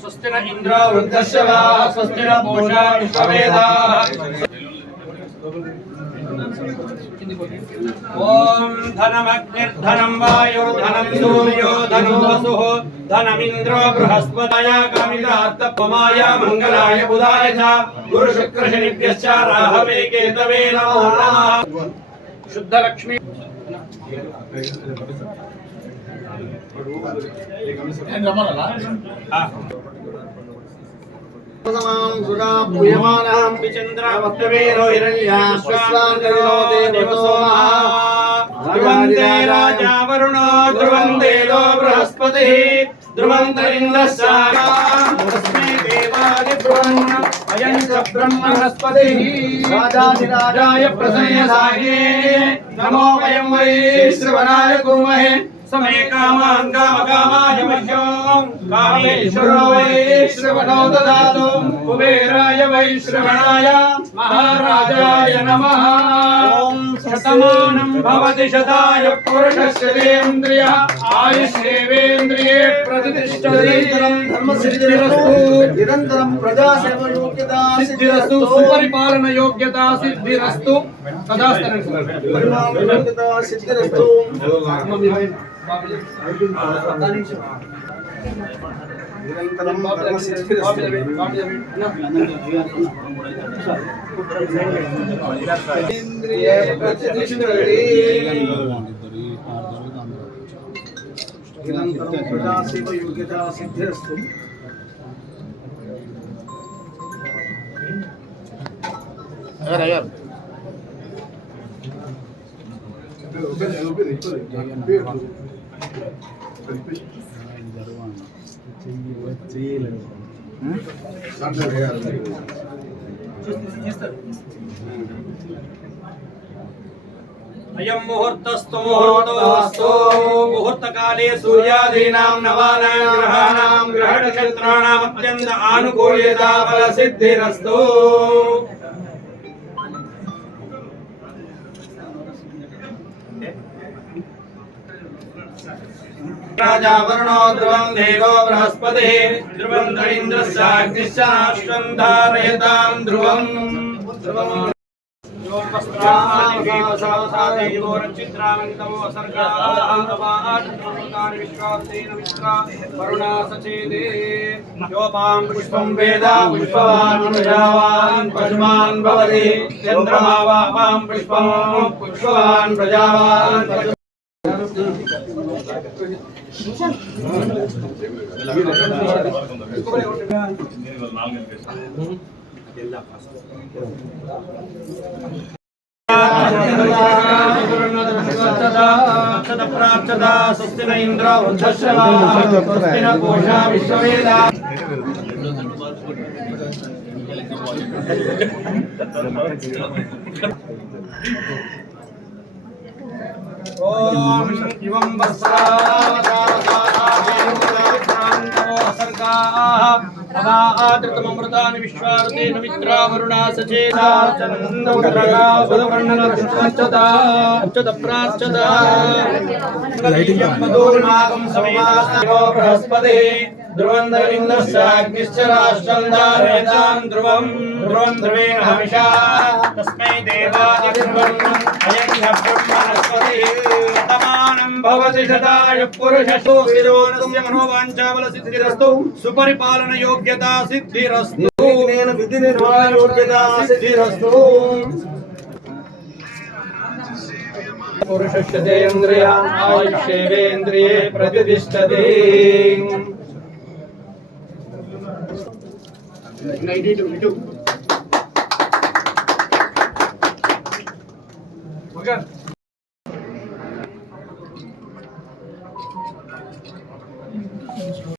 స్వస్తి ఇంద్ర వృద్ధశ్రవా స్వస్తి పూషా విశ్వవేదాః ఓం ధనమగ్నిర్ధనం వాయుర్ధనం సూర్యో ధనం వసుః ధనమింద్రో బృహస్పతయ కామితార్థపమాయ మంగళాయ బుధాయ చ గురు శుక్ర శనిభ్యశ్చ రాహవే కేతవే నమో నమః శుద్ధ లక్ష్మీ ध्रुवन्ते राजा वरुणो ध्रुवन्तेजो बृहस्पतिः ध्रुवन्तरिन्द्रस्मै देवादिब्रह्मण अयं च ब्रह्मणस्पतिः राजाधिराजाय प्रसन्नसाये नमो वयं वै श्रवणाय कुर्महे समे कामान् कामकामाय मह्यो कामेश्वरो वै श्रवणो ददातु कुबेराय वै श्रवणाय महाराजाय नमः ॐ शतमानं भवति शताय पुरुषस्येन्द्रिय आयुष्येवेन्द्रिये प्रतिष्ठति धर्मसिद्धिरस्तु निरन्तरं प्रजासेवयोग्यता सिद्धिरस्तु सुपरिपालन योग्यता सिद्धिरस्तु सदास्तरयोग्यता सिद्धिरस्तु నిరంతరం ప్రజాసేవ యోగ్యత సిద్ధిరస్తు अयं मुहूर्तस्तु मुहूर्तोऽस्तु मुहूर्तकाले सूर्यादीनां नवानां ग्रहाणां ग्रहनक्षत्राणाम् अत्यन्त आनुकूल्यता फलसिद्धिरस्तु राजा वरुणो ध्रुवं देवो बृहस्पतिः ध्रुवं इन्द्रस्याग्निश्च राष्ट्रं धारयतां ध्रुवं पुष्पं वेदा पुष्पवान् प्रजावान् पशुमान् भवति चन्द्रमा वां पुष्पं पुष्पवान् प्रजावान् प्राप्तता स्वस्ति न इंद्रो वृद्धश्रवा स्वस्ति न पूषा विश्ववेदाः ओम इवं वस्त्रान्तमोऽसर्गाः विश्वार्तेन मित्रा वरुणा सचेता चन्द्रमुद्रगा सुवर्णनक्षत्रच्छता अक्षतप्राच्छता मधुर्मागं समास्तो बृहस्पतिः ध्रुवन्दरिन्द्रस्याग्निश्च राष्ट्रं धारयतां ध्रुवं ध्रुवं ध्रुवेण हविषा तस्मै देवादिब्रह्मन् अयं च ब्रह्मणस्पतिः शतमानं भवति शताय पुरुषस्तु विरोधस्य मनोवाञ्छाबलसिद्धिरस्तु सुपरिपालन योग्यता सिद्धिरस्तु विधि निर्वहण योग्यता सिद्धिरस्तु पुरुषस्येन्द्रिय आयुष्येवेन्द्रिये प्रतिष्ठति 92